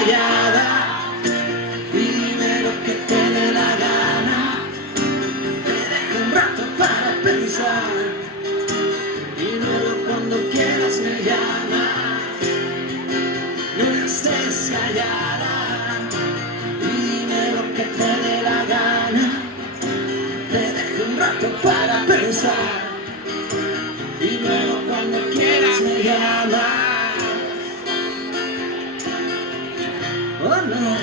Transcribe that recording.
callada, dime lo que te dé la gana, te dejo un rato para pensar y luego cuando quieras me llamas. No estés callada y dime lo que te dé la gana, te dejo un rato para pensar y luego cuando quieras me llamas. Oh no,